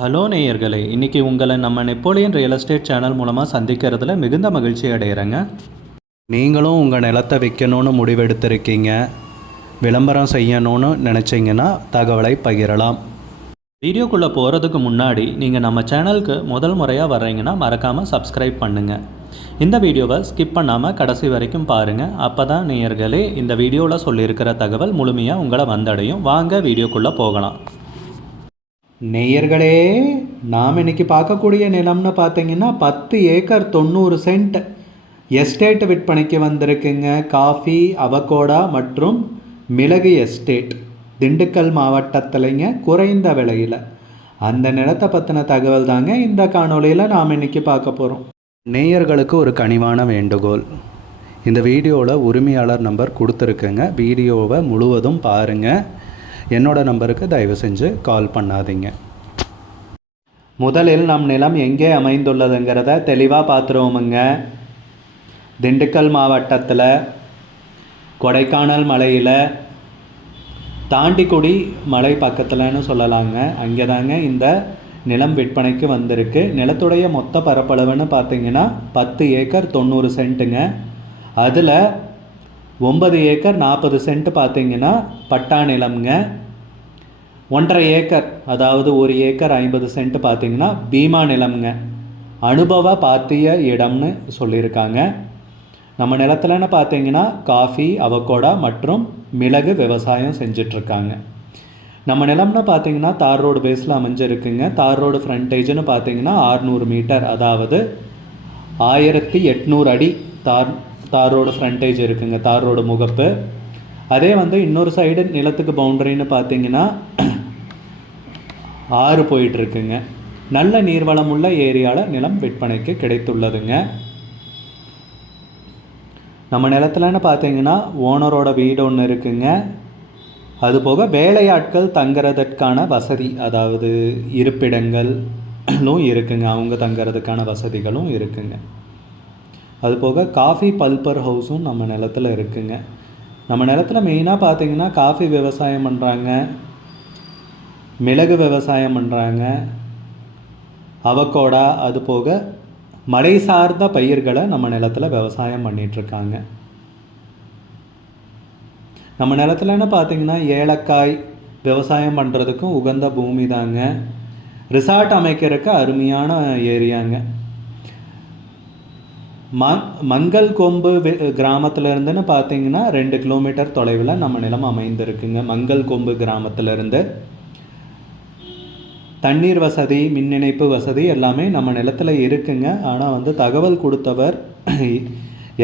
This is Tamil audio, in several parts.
ஹலோ நேயர்களே, இன்றைக்கி உங்களை நம்ம நெப்போலியன் ரியல் எஸ்டேட் சேனல் மூலமாக சந்திக்கிறதுல மிகுந்த மகிழ்ச்சி அடைகிறேங்க. நீங்களும் உங்கள் நிலத்தை விற்கணும்னு முடிவெடுத்திருக்கீங்க, விளம்பரம் செய்யணும்னு நினச்சிங்கன்னா தகவலை பகிரலாம். வீடியோக்குள்ளே போகிறதுக்கு முன்னாடி நீங்கள் நம்ம சேனலுக்கு முதல் முறையாக வர்றீங்கன்னா மறக்காமல் சப்ஸ்கிரைப் பண்ணுங்கள். இந்த வீடியோவை ஸ்கிப் பண்ணாமல் கடைசி வரைக்கும் பாருங்கள். அப்போ தான் நேயர்களே இந்த வீடியோவில் சொல்லியிருக்கிற தகவல் முழுமையாக உங்களை வந்தடையும். வாங்க வீடியோக்குள்ளே போகலாம். நேயர்களே, நாம் இன்றைக்கி பார்க்கக்கூடிய நிலம்னு பார்த்தீங்கன்னா 10 ஏக்கர் 90 சென்ட் எஸ்டேட் விற்பனைக்கு வந்திருக்குங்க. காஃபி, அவகோடா மற்றும் மிளகு எஸ்டேட், திண்டுக்கல் மாவட்டத்துலைங்க, குறைந்த விலையில். அந்த நிலத்தை பற்றின தகவல் தாங்க இந்த காணொலியில் நாம் இன்றைக்கி பார்க்க போகிறோம். நேயர்களுக்கு ஒரு கனிவான வேண்டுகோள், இந்த வீடியோவில் உரிமையாளர் நம்பர் கொடுத்துருக்குங்க. வீடியோவை முழுவதும் பாருங்கள். என்னோட நம்பருக்கு தயவு செஞ்சு கால் பண்ணாதீங்க. முதலில் நம் நிலம் எங்கே அமைந்துள்ளதுங்கிறத தெளிவாக பார்த்துருவோமுங்க. திண்டுக்கல் மாவட்டத்தில் கொடைக்கானல் மலையில் தாண்டிக்குடி மலை பக்கத்தில்னு சொல்லலாங்க. அங்கே தாங்க இந்த நிலம் விற்பனைக்கு வந்திருக்கு. நிலத்துடைய மொத்த பரப்பளவுன்னு பார்த்தீங்கன்னா 10 ஏக்கர் 90 சென்ட்டுங்க. அதில் 9 ஏக்கர் 40 சென்ட் பார்த்தீங்கன்னா பட்டா நிலம்ங்க. 1.5 ஏக்கர், அதாவது 1 ஏக்கர் 50 சென்ட் பார்த்தீங்கன்னா பீமா நிலம்ங்க. அனுபவ பாத்திய இடம்னு சொல்லியிருக்காங்க. நம்ம நிலத்துலன்னு பார்த்தீங்கன்னா காஃபி, அவகோடா மற்றும் மிளகு விவசாயம் செஞ்சிட்ருக்காங்க. நம்ம நிலம்னு பார்த்தீங்கன்னா தார் ரோடு பேஸில் அமைஞ்சிருக்குங்க. தார் ரோடு ஃப்ரண்டேஜ்னு பார்த்தீங்கன்னா 600 மீட்டர், அதாவது 1800 அடி தார் ரோடு ஃப்ரண்டேஜ் இருக்குங்க, தார் ரோடு முகப்பு. அதே இன்னொரு சைடு நிலத்துக்கு பவுண்டரின்னு பார்த்தீங்கன்னா ஆறு போயிட்டுருக்குங்க. நல்ல நீர்வளம் உள்ள ஏரியாவில் நிலம் விற்பனைக்கு கிடைத்துள்ளதுங்க. நம்ம நிலத்துலன்னு பார்த்தீங்கன்னா ஓனரோட வீடு ஒன்று இருக்குங்க. அதுபோக வேலையாட்கள் தங்குறதுக்கான வசதி, அதாவது இருப்பிடங்களும் இருக்குங்க, அவங்க தங்குறதுக்கான வசதிகளும் இருக்குங்க. அதுபோக காஃபி பல்பர் ஹவுஸும் நம்ம நிலத்தில் இருக்குங்க. நம்ம நிலத்தில் மெயினாக பார்த்தீங்கன்னா காஃபி விவசாயம் பண்ணுறாங்க, மிளகு விவசாயம் பண்ணுறாங்க, அவகோடா, அதுபோக மழை சார்ந்த பயிர்களை நம்ம நிலத்தில் விவசாயம் பண்ணிகிட்ருக்காங்க. நம்ம நிலத்துலன்னு பார்த்தீங்கன்னா ஏலக்காய் விவசாயம் பண்ணுறதுக்கும் உகந்த பூமி தாங்க. ரிசார்ட் அமைக்கிறதுக்கு அருமையான ஏரியாங்க. மங்கள் கொம்பு கிராமத்திலேருந்துன்னு பார்த்தீங்கன்னா 2 கிலோமீட்டர் தொலைவில் நம்ம நிலம் அமைந்திருக்குங்க. மங்கள் கொம்பு கிராமத்திலேருந்து தண்ணீர் வசதி, மின் இணைப்பு வசதி எல்லாமே நம்ம நிலத்தில் இருக்குங்க. ஆனால் தகவல் கொடுத்தவர்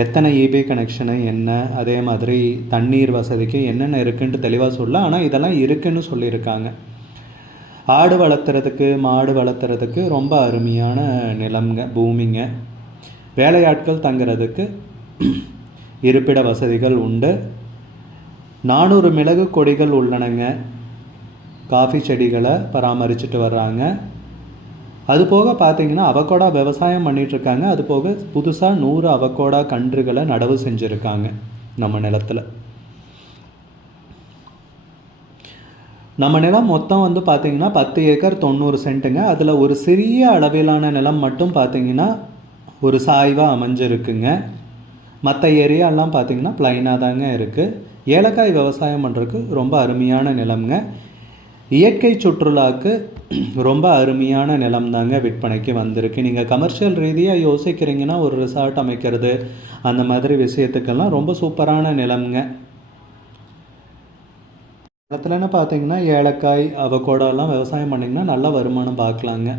எத்தனை இபி கனெக்ஷனு என்ன, அதே மாதிரி தண்ணீர் வசதிக்கு என்னென்ன இருக்குன்ட்டு தெளிவாக சொல்ல, ஆனால் இதெல்லாம் இருக்குன்னு சொல்லியிருக்காங்க. ஆடு வளர்த்துறதுக்கு, மாடு வளர்த்துறதுக்கு ரொம்ப அருமையான நிலம்ங்க, பூமிங்க. வேலையாட்கள் தங்குறதுக்கு இருப்பிட வசதிகள் உண்டு. 400 மிளகு கொடிகள் உள்ளனங்க. காஃபி செடிகளை பராமரிச்சுட்டு வர்றாங்க. அதுபோக பார்த்தீங்கன்னா அவகோடா விவசாயம் பண்ணிகிட்ருக்காங்க. அதுபோக புதுசாக 100 அவகோடா கன்றுகளை நடவு செஞ்சுருக்காங்க நம்ம நிலத்தில். நம்ம நிலம் மொத்தம் பார்த்தீங்கன்னா 10 ஏக்கர் 90 சென்ட்டுங்க. அதில் ஒரு சிறிய அளவிலான நிலம் மட்டும் பார்த்தீங்கன்னா ஒரு சாய்வாக அமைஞ்சிருக்குங்க. மற்ற ஏரியாலாம் பார்த்திங்கன்னா ப்ளைனாக தாங்க இருக்குது. ஏலக்காய் விவசாயம் பண்ணுறதுக்கு ரொம்ப அருமையான நிலம்ங்க. இயற்கை சுற்றுலாவுக்கு ரொம்ப அருமையான நிலம் தாங்க விற்பனைக்கு வந்திருக்கு. நீங்கள் கமர்ஷியல் ரீதியாக யோசிக்கிறீங்கன்னா ஒரு ரிசார்ட் அமைக்கிறது அந்த மாதிரி விஷயத்துக்கெல்லாம் ரொம்ப சூப்பரான நிலம்ங்க. நிலத்துலன்னு பார்த்தீங்கன்னா ஏலக்காய், அவகோடாலாம் விவசாயம் பண்ணிங்கன்னா நல்ல வருமானம் பார்க்கலாங்க.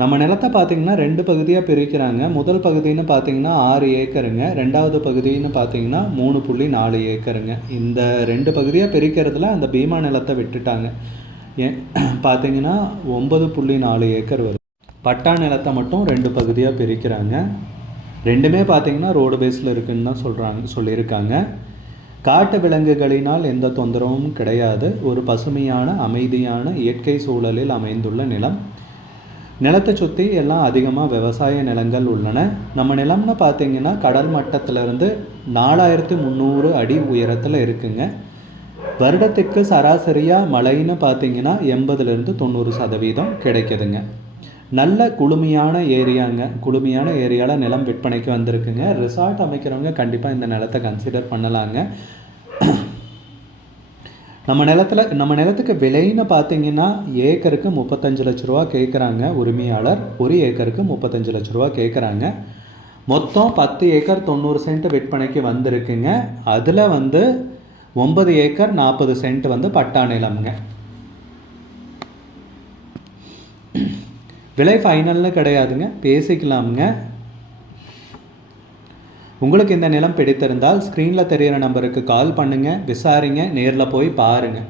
நம்ம நிலத்தை பார்த்திங்கன்னா 2 பகுதியாக பிரிக்கிறாங்க. முதல் பகுதின்னு பார்த்திங்கன்னா 6 ஏக்கருங்க. ரெண்டாவது பகுதின்னு பார்த்திங்கன்னா 3.4 ஏக்கருங்க. இந்த 2 பகுதியாக பிரிக்கிறதுல அந்த பீமா நிலத்தை விட்டுட்டாங்க. பார்த்திங்கன்னா 9.4 ஏக்கர் வரும். பட்டா நிலத்தை மட்டும் 2 பகுதியாக பிரிக்கிறாங்க. ரெண்டுமே பார்த்திங்கன்னா ரோடு பேஸில் இருக்குதுன்னு தான் சொல்லியிருக்காங்க. காட்டு விலங்குகளினால் எந்த தொந்தரவும் கிடையாது. ஒரு பசுமையான அமைதியான இயற்கை சூழலில் அமைந்துள்ள நிலம். நிலத்தை சுற்றி எல்லாம் அதிகமாக விவசாய நிலங்கள் உள்ளன. நம்ம நிலம்னு பார்த்திங்கன்னா கடல் மட்டத்திலேருந்து 4300 அடி உயரத்தில் இருக்குங்க. வருடத்திற்கு சராசரியாக மழைன்னு பார்த்தீங்கன்னா 80-90% கிடைக்குதுங்க. நல்ல குளுமையான ஏரியாங்க. குளுமையான ஏரியாவில் நிலம் விற்பனைக்கு வந்திருக்குங்க. ரிசார்ட் அமைக்கிறவங்க கண்டிப்பாக இந்த நிலத்தை கன்சிடர் பண்ணலாங்க. நம்ம நிலத்துக்கு விலைன்னு பார்த்தீங்கன்னா ஏக்கருக்கு 35 லட்ச ரூபா கேட்குறாங்க உரிமையாளர். 1 ஏக்கருக்கு 35 லட்ச ரூபா கேட்குறாங்க. மொத்தம் 10 ஏக்கர் 90 சென்ட் விற்பனைக்கு வந்திருக்குங்க. அதில் 9 ஏக்கர் 40 சென்ட் பட்டா நிலம்ங்க. விலை ஃபைனல்னு கிடையாதுங்க, பேசிக்கலாமுங்க. உங்களுக்கு இந்த நிலம் பிடித்திருந்தால் ஸ்க்ரீனில் தெரிகிற நம்பருக்கு கால் பண்ணுங்கள், விசாரிங்க, நேரில் போய் பாருங்கள்.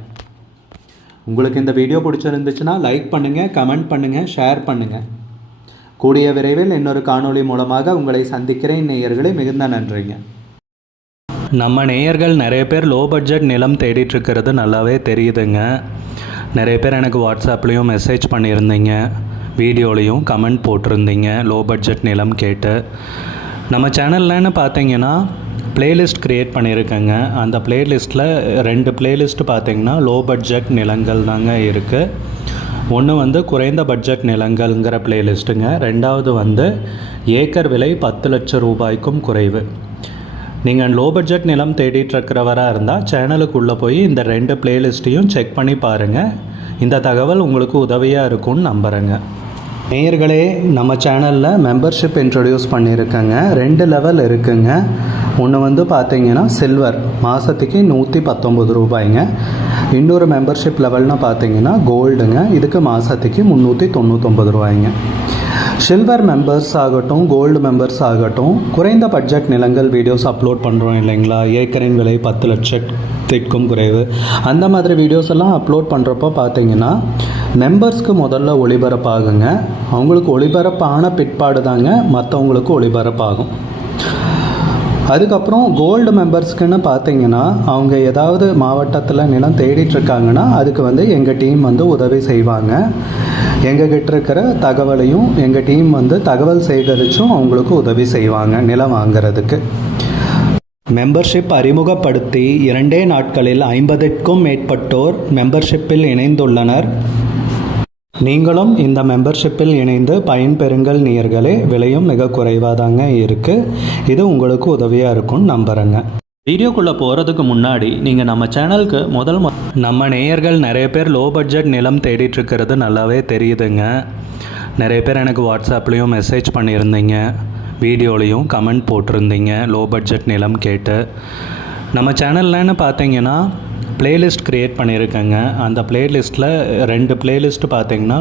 உங்களுக்கு இந்த வீடியோ பிடிச்சிருந்துச்சுன்னா லைக் பண்ணுங்கள், கமெண்ட் பண்ணுங்கள், ஷேர் பண்ணுங்கள். கூடிய விரைவில் இன்னொரு காணொளி மூலமாக உங்களை சந்திக்கிறேன் நேயர்களே. மிகுந்த நன்றிங்க. நம்ம நேயர்கள் நிறைய பேர் லோ பட்ஜெட் நிலம் தேடிட்டுருக்கிறது நல்லாவே தெரியுதுங்க. நிறைய பேர் எனக்கு வாட்ஸ்அப்லேயும் மெசேஜ் பண்ணியிருந்தீங்க, வீடியோலையும் கமெண்ட் போட்டிருந்தீங்க லோ பட்ஜெட் நிலம் கேட்டு. நம்ம சேனல்லன்னு பார்த்தீங்கன்னா ப்ளேலிஸ்ட் க்ரியேட் பண்ணியிருக்கேங்க. அந்த ப்ளேலிஸ்ட்டில் 2 ப்ளேலிஸ்ட்டு பார்த்தீங்கன்னா லோ பட்ஜெட் நிலங்கள் தாங்க இருக்குது. ஒன்று குறைந்த பட்ஜெட் நிலங்கள்ங்கிற ப்ளேலிஸ்ட்டுங்க. ரெண்டாவது ஏக்கர் விலை 10 லட்சம் ரூபாய்க்கும் குறைவு. நீங்கள் லோ பட்ஜெட் நிலம் தேடிட்டுருக்கிறவராக இருந்தால் சேனலுக்குள்ளே போய் இந்த 2 ப்ளேலிஸ்ட்டையும் செக் பண்ணி பாருங்கள். இந்த தகவல் உங்களுக்கு உதவியாக இருக்கும்னு நம்புகிறேங்க. நேயர்களே, நம்ம சேனலில் மெம்பர்ஷிப் இன்ட்ரடியூஸ் பண்ணியிருக்கேங்க. 2 லெவல் இருக்குங்க. ஒன்று பார்த்தீங்கன்னா சில்வர், மாதத்துக்கு 119 ரூபாய்ங்க. இன்னொரு மெம்பர்ஷிப் லெவல்னு பார்த்தீங்கன்னா கோல்டுங்க. இதுக்கு மாதத்துக்கு 399 ரூபாய்ங்க. சில்வர் மெம்பர்ஸ் ஆகட்டும், கோல்டு மெம்பர்ஸ் ஆகட்டும், குறைந்த பட்ஜெட் நிலங்கள் வீடியோஸ் அப்லோட் பண்ணுறோம் இல்லைங்களா, ஏக்கரின் விலை 10 லட்சத்திற்கும் குறைவு, அந்த மாதிரி வீடியோஸ் எல்லாம் அப்லோட் பண்ணுறப்போ பார்த்தீங்கன்னா மெம்பர்ஸ்க்கு முதல்ல ஒளிபரப்பாகுங்க. அவங்களுக்கு ஒளிபரப்பான பிற்பாடு தாங்க மற்றவங்களுக்கு ஒளிபரப்பாகும். அதுக்கப்புறம் கோல்டு மெம்பர்ஸ்க்குன்னு பார்த்தீங்கன்னா அவங்க ஏதாவது மாவட்டத்தில் நிலம் தேடிட்டுருக்காங்கன்னா அதுக்கு எங்கள் டீம் உதவி செய்வாங்க. எங்ககிட்ட இருக்கிற தகவலையும் எங்கள் டீம் தகவல் சேகரித்தும் அவங்களுக்கு உதவி செய்வாங்க நிலம் வாங்கிறதுக்கு. மெம்பர்ஷிப் அறிமுகப்படுத்தி 2 நாட்களில் 50க்கும் மேற்பட்டோர் மெம்பர்ஷிப்பில் இணைந்துள்ளனர். நீங்களும் இந்த மெம்பர்ஷிப்பில் இணைந்து பயன்பெறுங்கள் நேயர்களே. விலையும் மிக குறைவாக தாங்க இருக்குது. இது உங்களுக்கு உதவியாக இருக்கும்னு நம்புகிறேங்க. வீடியோக்குள்ளே போகிறதுக்கு முன்னாடி நீங்கள் நம்ம சேனலுக்கு நம்ம நேயர்கள் நிறைய பேர் லோ பட்ஜெட் நிலம் தேடிட்டுருக்கிறது நல்லாவே தெரியுதுங்க. நிறைய பேர் எனக்கு வாட்ஸ்அப்லேயும் மெசேஜ் பண்ணியிருந்தீங்க, வீடியோலையும் கமெண்ட் போட்டிருந்தீங்க லோ பட்ஜெட் நிலம் கேட்டு. நம்ம சேனல்லன்னு பார்த்தீங்கன்னா ப்ளேலிஸ்ட் க்ரியேட் பண்ணியிருக்கேங்க. அந்த ப்ளேலிஸ்ட்டில் 2 ப்ளேலிஸ்ட்டு பார்த்தீங்கன்னா